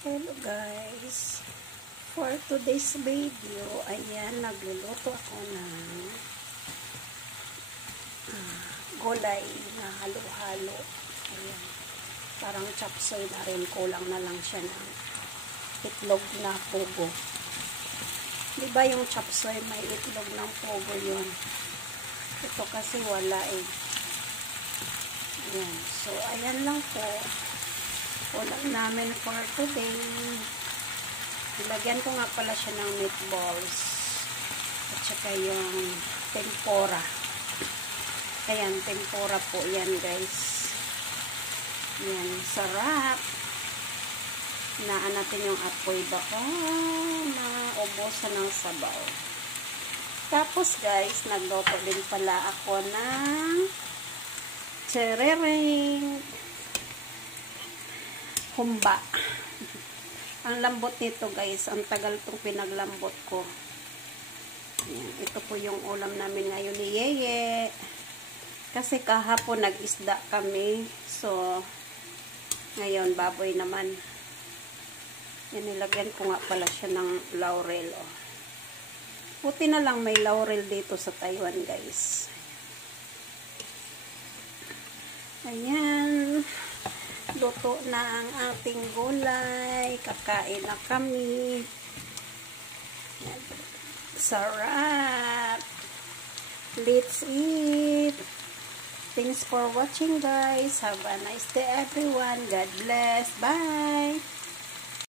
Hello guys, for today's video, ayan, nagluluto ako ng gulay na halo-halo. Ayan, parang chapsoy na rin, kulang na lang siya ng itlog na pugo. Diba yung chapsoy may itlog ng pugo yun? Ito kasi wala eh. Ayan, so ayan lang po ulam namin for today. Ilagyan ko nga pala siya ng meatballs at saka yung tempura. Ayan, tempura po yan guys. Yan, sarap. Hinaan natin yung apoy baka maubusan ng sabaw. Tapos guys, nagluto din pala ako ng tsarering humba. Ang lambot nito guys, ang tagal itong pinaglambot ko. Ayan, ito po yung ulam namin ngayon ni Yeye. Kasi kahapon nag-isda kami. So, ngayon baboy naman. Yan, nilagyan ko nga pala siya ng laurel. Oh. Buti na lang may laurel dito sa Taiwan guys. Ayan. Luto na ang ating gulay. Kakain na kami. Sarap. Let's eat. Thanks for watching guys. Have a nice day everyone. God bless. Bye.